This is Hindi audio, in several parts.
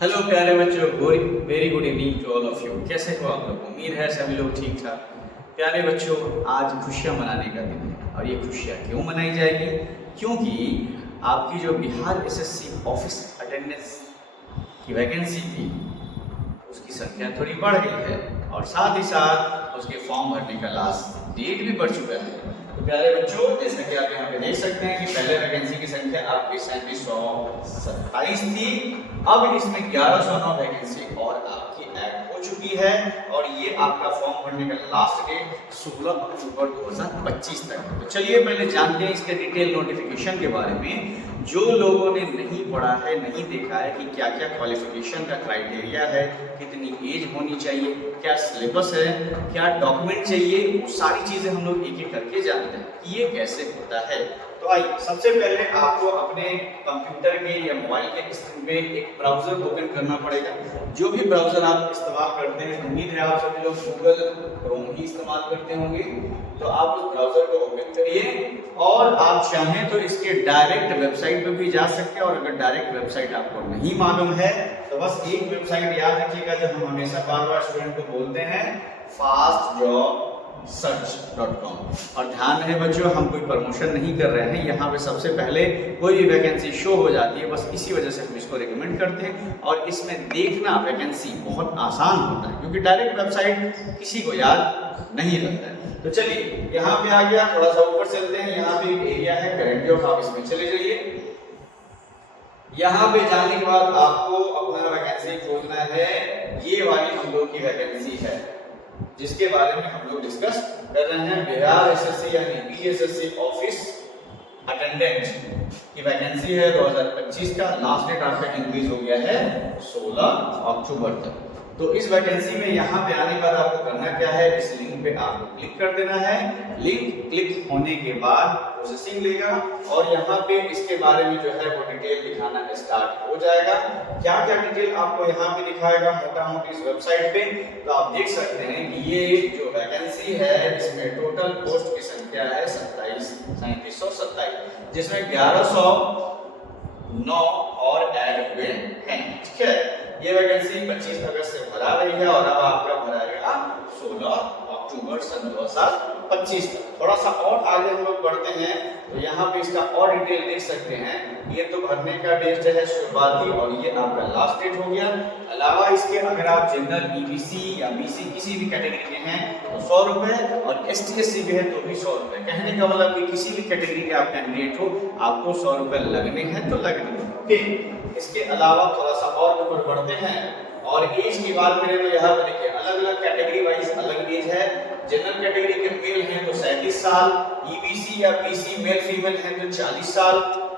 हेलो प्यारे बच्चों, very good evening to all of you. कैसे हो आप लोग? उम्मीद है सभी लोग ठीक ठाक। प्यारे बच्चों, आज खुशियां मनाने का दिन है और ये खुशियां क्यों मनाई जाएगी? क्योंकि आपकी जो बिहार एसएससी ऑफिस अटेंडेंस की वैकेंसी थी उसकी संख्या थोड़ी बढ़ गई है और साथ ही साथ उसके फॉर्म भरने का लास्ट डेट भी बढ़ चुका है। तो प्यारे बच्चों, जैसे कि आप यहाँ पे देख सकते हैं कि पहले वैकेंसी की संख्या आपकी 3727 थी, अब इसमें 1109 वैकेंसी और आपकी ऐड हो चुकी है और ये आपका फॉर्म भरने का लास्ट डेट 16 अक्टूबर 2025 तक है। तो चलिए पहले जानते हैं इसके डिटेल नोटिफिकेशन के बारे में। जो लोगों ने नहीं पढ़ा है, नहीं देखा है कि क्या क्या क्वालिफिकेशन का क्राइटेरिया है, कितनी एज होनी चाहिए, क्या सिलेबस है, क्या डॉक्यूमेंट चाहिए, वो सारी चीजें हम लोग एक एक करके जानते हैं कि ये कैसे होता है। तो आइए सबसे पहले आपको अपने कंप्यूटर के या मोबाइल के स्क्रीन पे एक ब्राउजर ओपन करना पड़ेगा। जो भी ब्राउजर आप इस्तेमाल करते हैं, उम्मीद है आप सभी लोग गूगल क्रोम ही इस्तेमाल करते होंगे, तो आप उस ब्राउजर को ओपन करिए और आप चाहें तो इसके डायरेक्ट वेबसाइट पे भी जा सकते हैं। और अगर डायरेक्ट वेबसाइट आपको नहीं मालूम है तो बस एक वेबसाइट याद रखिएगा जो हम हमेशा बार बार स्टूडेंट को बोलते हैं, fastjobsearch.com। और ध्यान रहे बच्चों, हम कोई प्रमोशन नहीं कर रहे हैं, यहाँ पे सबसे पहले कोई भी वैकेंसी शो हो जाती है, बस इसी वजह से हम इसको रिकमेंड करते हैं। और इसमें देखना वैकेंसी बहुत आसान होता है क्योंकि डायरेक्ट वेबसाइट किसी को याद नहीं रहता है। तो चलिए यहाँ पे आ गया, थोड़ा सा ऊपर चलते हैं। यहाँ पे एक एरिया है करंट जॉब, आप इसमें चले जाइए। यहाँ पे जाने के बाद आपको अपना वैकेंसी खोजना है। ये वाली हम लोग की वैकेंसी है जिसके बारे में हम लोग डिस्कस कर रहे हैं। बिहार एसएससी यानी बीएसएससी ऑफिस अटेंडेंट की वैकेंसी है 2025 का। लास्ट डेट आपका इंक्रीज हो गया है 16 अक्टूबर तक। तो इस वैकेंसी में यहाँ पे आने के बाद आपको करना क्या है, इस लिंक पे आपको क्लिक कर देना है। लिंक क्लिक होने के बाद प्रोसेसिंग लेगा और यहाँ पे इसके बारे में जो है वो डिटेल दिखाना स्टार्ट हो जाएगा। क्या क्या डिटेल आपको यहाँ पे दिखाएगा मोटा मोटी इस वेबसाइट पे, तो आप देख सकते हैं कि ये जो वैकेंसी है इसमें टोटल पोस्ट की संख्या है 37,3727, जिसमें 1109 और ऐड हुए हैं। ठीक है, ये वैकेंसी 25 अगस्त से भरा रही है और अब आपका भराएगा 16 अक्टूबर सन 2025 तक। थोड़ा सा और आगे हम लोग बढ़ते हैं तो यहाँ पे इसका और डिटेल देख सकते हैं। ये तो भरने का डेट है शुरुआती और ये आपका लास्ट डेट हो गया। अलावा इसके अगर आप जनरल ईबीसी या बीसी किसी भी कैटेगरी के हैं तो 100 रुपए और एसटी/एससी भी है तो भी 100 रुपए। कहने का मतलब कि किसी भी कैटेगरी के आप कैंडिडेट हो आपको 100 रुपए लगने हैं तो लगने हैं। ठीक, इसके अलावा थोड़ा सा और ऊपर बढ़ते हैं और एज की बात करें तो यहाँ पे देखिए अलग अलग कैटेगरी वाइज अलग एज है। जनरल कैटेगरी के मेल हैं तो 37 साल, ईबीसी या बीसी मेल फीमेल हैं तो 40 साल,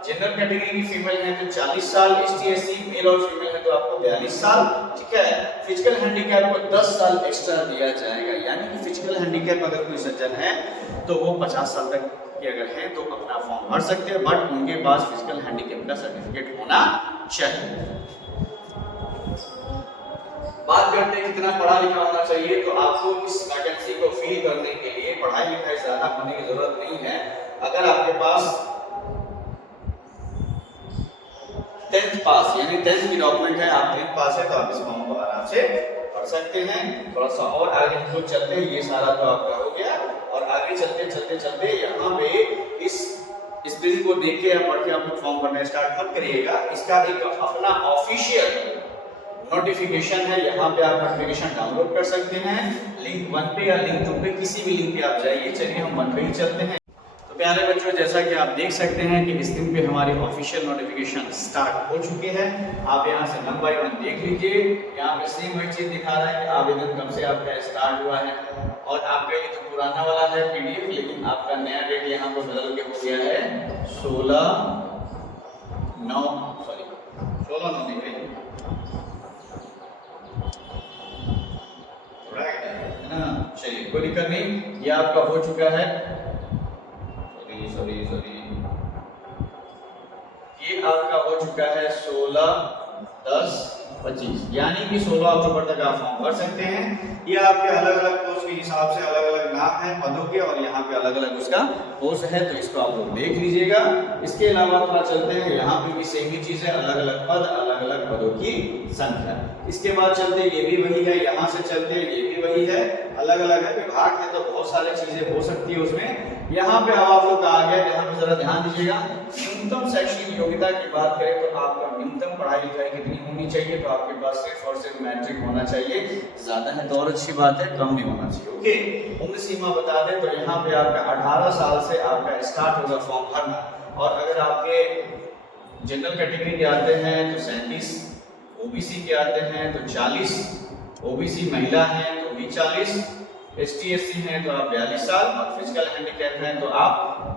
जनरल कैटेगरी की फीमेल हैं तो 40 साल, एसटी/एससी मेल और फीमेल हैं तो आपको 42 साल। ठीक है, फिजिकल हैंडीकैप को 10 साल एक्स्ट्रा दिया जाएगा, यानी कि फिजिकल हैंडीकैप अगर कोई सज्जन है तो वो 50 साल तक के अगर हैं तो अपना फॉर्म भर सकते हैं, बट उनके पास फिजिकल हैंडीकैप का सर्टिफिकेट होना चाहिए। बात करते हैं कितना पढ़ा लिखा होना चाहिए, तो आपको इस वैकेंसी को फिल करने के लिए पढ़ाई लिखाई ज्यादा होने की जरूरत नहीं है। अगर आपके पास 10th पास यानी 10th की डॉक्यूमेंट है, आप 10th पास है तो आप इस फॉर्म को आराम से पढ़ सकते हैं। थोड़ा सा और आगे हम लोग चलते हैं, ये सारा तो आपका हो गया और आगे चलते चलते चलते यहाँ पे इस बिल को देख के या पढ़ के आप लोग फॉर्म भरना स्टार्ट मत करिएगा। इसका एक अपना ऑफिशियल नोटिफिकेशन है, यहाँ पे आप नोटिफिकेशन डाउनलोड कर सकते हैं लिंक 1 पे या लिंक 2 पे, किसी भी लिंक पे आप जाइए। चलिए हम 1 पे ही चलते हैं। तो प्यारे बच्चों, जैसा कि आप देख सकते हैं कि स्क्रीन पे हमारी ऑफिशियल नोटिफिकेशन स्टार्ट हो चुकी है। आप यहाँ से 1 बाय 1 देख लीजिए। यहाँ पे सेम वही चीज दिखा रहा है कि आवेदन कब से आपका स्टार्ट हुआ है और आपका ये तो पुराना वाला है पीडीएफ, लेकिन आपका नया डेट यहाँ पर बदल के हो गया है 16/9 नहीं है ना। चलिए कोई दिक्कत नहीं, ये आपका हो चुका है। सॉरी ये आपका हो चुका है 16/10/25, यानी कि 16 अक्टूबर तक आप फॉर्म भर सकते हैं। ये आपके अलग अलग पोस्ट के हिसाब से अलग अलग नाम है पदों के और यहाँ पे अलग अलग उसका पोस्ट है, तो इसको आप लोग देख लीजिएगा। इसके अलावा थोड़ा चलते हैं, यहाँ पे भी सेम ही चीज है, अलग अलग पद अलग अलग पदों की संख्या। इसके बाद चलते ये भी वही है, यहाँ से चलते ये भी वही है, अलग अलग है, विभाग है तो बहुत सारी चीजें हो सकती है उसमें। यहाँ पे अब आप लोग का आ गया, यहाँ पे जरा ध्यान दीजिएगा। न्यूनतम शैक्षणिक योग्यता की बात करें तो आपका न्यूनतम पढ़ाई लिखाई कितनी होनी चाहिए, तो आपके पास सिर्फ और सिर्फ मैट्रिक होना चाहिए। ज्यादा है तो और अच्छी बात है, कम नहीं होना चाहिए। ओके, उम्र सीमा बता दें तो यहाँ पे आपका 18 साल से आपका स्टार्ट होगा फॉर्म भरना। और अगर आपके जनरल कैटेगरी के आते हैं तो 37, ओबीसी के आते हैं तो 40, ओबीसी महिला हैं तो भी 40, एसटी एससी हैं तो आप 42 साल, और फिजिकल हैंडीकैप हैं तो आप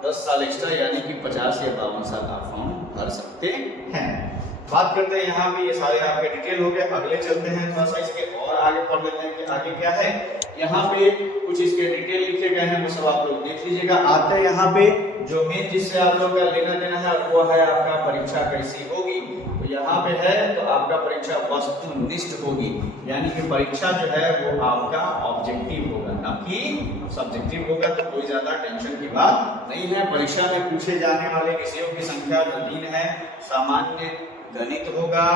10 साल एक्स्ट्रा यानी कि 50 या 52 साल आप फॉर्म भर सकते हैं। बात करते हैं यहाँ पे, ये सारे आपके डिटेल हो गए। अगले चलते हैं थोड़ा सा इसके और आगे पढ़ लेते हैं कि आगे क्या है। यहाँ पे कुछ इसके डिटेल लिखे गए हैं, वो सब आप लोग देख लीजिएगा। आते हैं यहाँ पे जो मेन जिससे आप लोग का लेना देना है वो है आपका परीक्षा कैसी होगी। तो यहाँ पे है तो आपका परीक्षा वस्तुनिष्ठ होगी, यानी कि परीक्षा जो है वो आपका ऑब्जेक्टिव होगा ना कि सब्जेक्टिव होगा। तो कोई ज्यादा टेंशन की बात नहीं है। परीक्षा में पूछे जाने वाले विषयों की संख्या जो 3 है, सामान्य गणित होगा,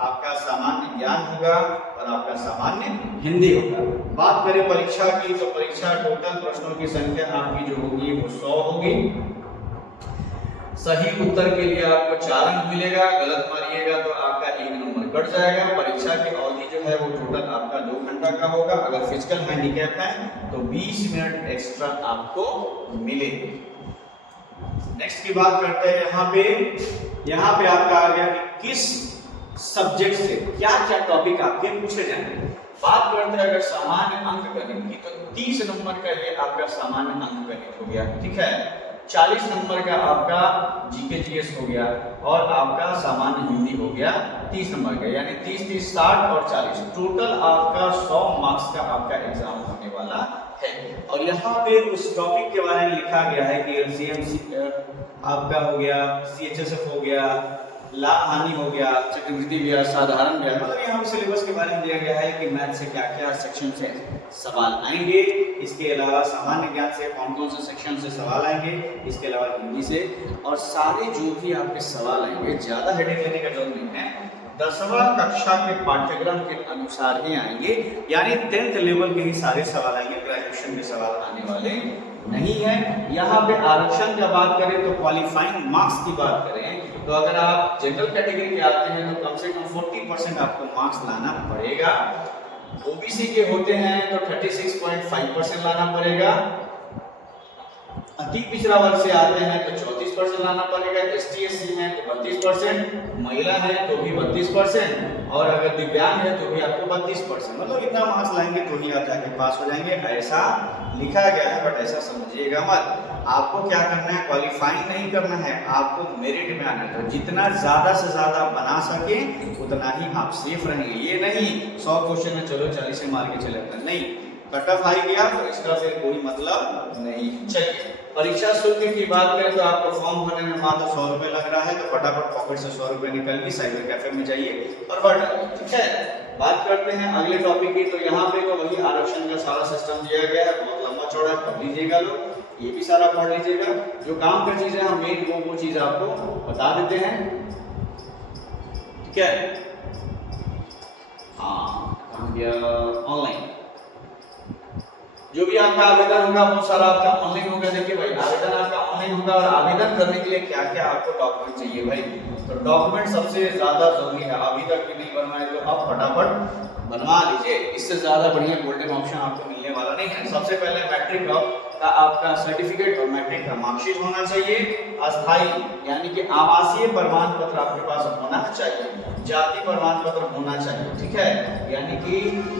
आपका सामान्य ज्ञान होगा और आपका सामान्य हिंदी होगा। बात करें परीक्षा की तो परीक्षा टोटल प्रश्नों की संख्या आपकी जो होगी वो 100 होगी। सही उत्तर के लिए आपको 4 अंक मिलेगा, गलत मारिएगा तो आपका 1 नंबर कट जाएगा। परीक्षा की अवधि जो है वो टोटल आपका 2 घंटा का होगा। अगर फिजिकल हैंडीकैप है तो 20 मिनट एक्स्ट्रा आपको मिलेंगे। नेक्स्ट की बात करते हैं यहाँ पे आपका आ गया कि किस सब्जेक्ट से क्या क्या टॉपिक आपके पूछे जाएंगे। बात करते हैं अगर सामान्य अंक गणित की तो 30 नंबर का ये आपका सामान्य अंक गणित हो गया, ठीक है। 40 नंबर का आपका जीके जीएस हो गया और आपका सामान्य हिंदी हो गया 30 नंबर का, यानी 30 30 60 और 40 टोटल आपका 100 मार्क्स का आपका एग्जाम होने वाला है। और यहाँ पे उस टॉपिक के बारे में लिखा गया है कि एलसीएम आपका हो गया, सीएचएसएफ हो गया, लाभ हानि हो गया, चक्रवृद्धि ब्याज, साधारण ब्याज, मतलब यहाँ सिलेबस के बारे में दिया गया है कि मैथ से क्या क्या सेक्शन से सवाल आएंगे। इसके अलावा सामान्य ज्ञान से कौन कौन से सेक्शन से सवाल आएंगे, इसके अलावा हिंदी से, और सारे जो भी आपके सवाल आएंगे ज्यादा हेडेक लेने का जरूरत नहीं है। 10वां कक्षा के पाठ्यक्रम के अनुसार ही आएंगे, यानी 10th लेवल के ही सारे सवाल आएंगे, ग्रेजुएशन के सवाल आने वाले नहीं है। यहाँ पे आरक्षण की बात करें तो क्वालिफाइंग मार्क्स की बात करें तो अगर आप जनरल कैटेगरी के आते हैं तो कम से कम 40% आपको मार्क्स लाना पड़ेगा। ओबीसी के होते हैं तो 36.5% लाना पड़ेगा। अति पिछड़ा वर्ग से आते हैं तो 34% लाना पड़ेगा। एसटी एससी है तो 32%, महिला है तो भी 32%, और अगर दिव्यांग है तो भी आपको 32%, मतलब इतना मार्क्स लाएंगे तो ही आप जाके पास हो जाएंगे। ऐसा लिखा गया है, बट ऐसा समझिएगा मत। आपको क्या करना है, क्वालिफाइंग नहीं करना है, आपको मेरिट में आना है। तो जितना ज्यादा से ज्यादा बना सके उतना ही आप सेफ रहेंगे। ये नहीं 100 क्वेश्चन है चलो 40 से मार के चले जाते, नहीं, कट ऑफ हाई गया तो इसका फिर कोई मतलब नहीं। चलिए परीक्षा शुल्क की बात करें तो आपको फॉर्म भरने में मात्र 100 रुपए लग रहा है, तो फटाफट पॉकेट से 100 रुपए निकल के साइबर कैफे में जाइए और भर डालिए, ठीक है। बात करते हैं अगले टॉपिक की, तो यहाँ पे तो वही आरक्षण का सारा सिस्टम दिया गया है, बहुत लंबा चौड़ा पढ़ लीजिएगा लोग, ये भी सारा पढ़ लीजिएगा। जो काम का चीज है हम मेन वो चीज आपको बता देते हैं, ठीक है। हाँ, कहाँ गया, ऑनलाइन जो भी आपका आवेदन होगा वो सारा आपका ऑनलाइन होगा। देखिए भाई, आवेदन आपका ऑनलाइन होगा और आवेदन करने के लिए क्या क्या आपको डॉक्यूमेंट चाहिए भाई, तो डॉक्यूमेंट सबसे ज्यादा जरूरी है। अभी तक भी नहीं बनवाए तो आप फटाफट बनवा लीजिए, इससे ज्यादा बढ़िया गोल्डन ऑप्शन आपको मिलने वाला नहीं है। सबसे पहले मैट्रिक का आपका सर्टिफिकेट और मैट्रिक का मार्कशीट होना चाहिए। अस्थाई यानी कि आवासीय प्रमाण पत्र आपके पास होना चाहिए, जाति प्रमाण पत्र होना चाहिए, ठीक है। यानी कि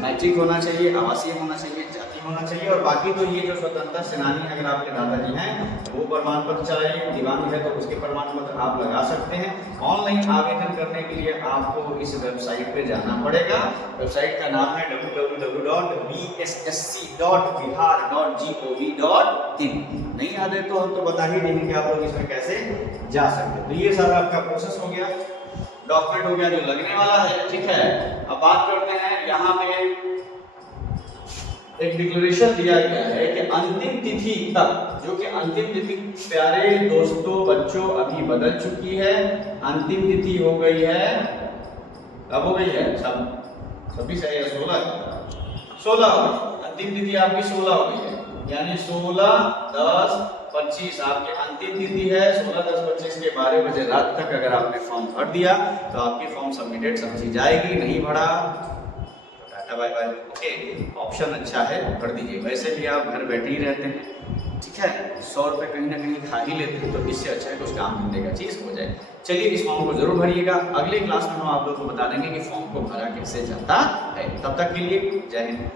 मैट्रिक होना चाहिए, आवासीय होना चाहिए, जाति होना चाहिए, और बाकी तो ये जो स्वतंत्रता सेनानी अगर आपके दादाजी हैं वो प्रमाण पत्र चाहिए, दिव्यांग है तो उसके प्रमाण पत्र आप लगा सकते हैं। ऑनलाइन आवेदन करने के लिए आपको इस वेबसाइट पे जाना पड़ेगा। वेबसाइट का नाम है www.bssc.bihar.gov.in। नहीं याद है तो हम तो बता ही देंगे कि आप लोग इसमें कैसे जा सकते हैं। तो ये सारा आपका प्रोसेस हो गया, डॉक्यूमेंट हो गया जो लगने वाला है, ठीक है। अब बात करते हैं, यहाँ पे एक डिक्लेरेशन दिया गया है कि अंतिम तिथि तक, जो कि अंतिम तिथि प्यारे दोस्तों बच्चों अभी बदल चुकी है। अंतिम तिथि हो गई है अब हो गई है 26 है या 16 16 हो गई। अंतिम तिथि आपकी 16 हो गई है, यानी 16 10 25 आपकी अंतिम तिथि है। 16 10 25 के 12 बजे रात तक अगर आपने फॉर्म भर दिया तो आपकी फॉर्म सबमिटेड समझी जाएगी। नहीं भरा तो tata bye bye. Okay, option अच्छा है, भर दीजिए। वैसे भी आप घर बैठे ही रहते हैं, ठीक है, 100 रुपये कहीं ना कहीं खा ही लेते हैं, तो इससे अच्छा है कुछ काम धंधे का चीज़ हो जाए। चलिए इस फॉर्म को जरूर भरिएगा। अगले क्लास में हम आप लोगों को बता देंगे कि फॉर्म को भरा कैसे जाता है। तब तक के लिए जय हिंद।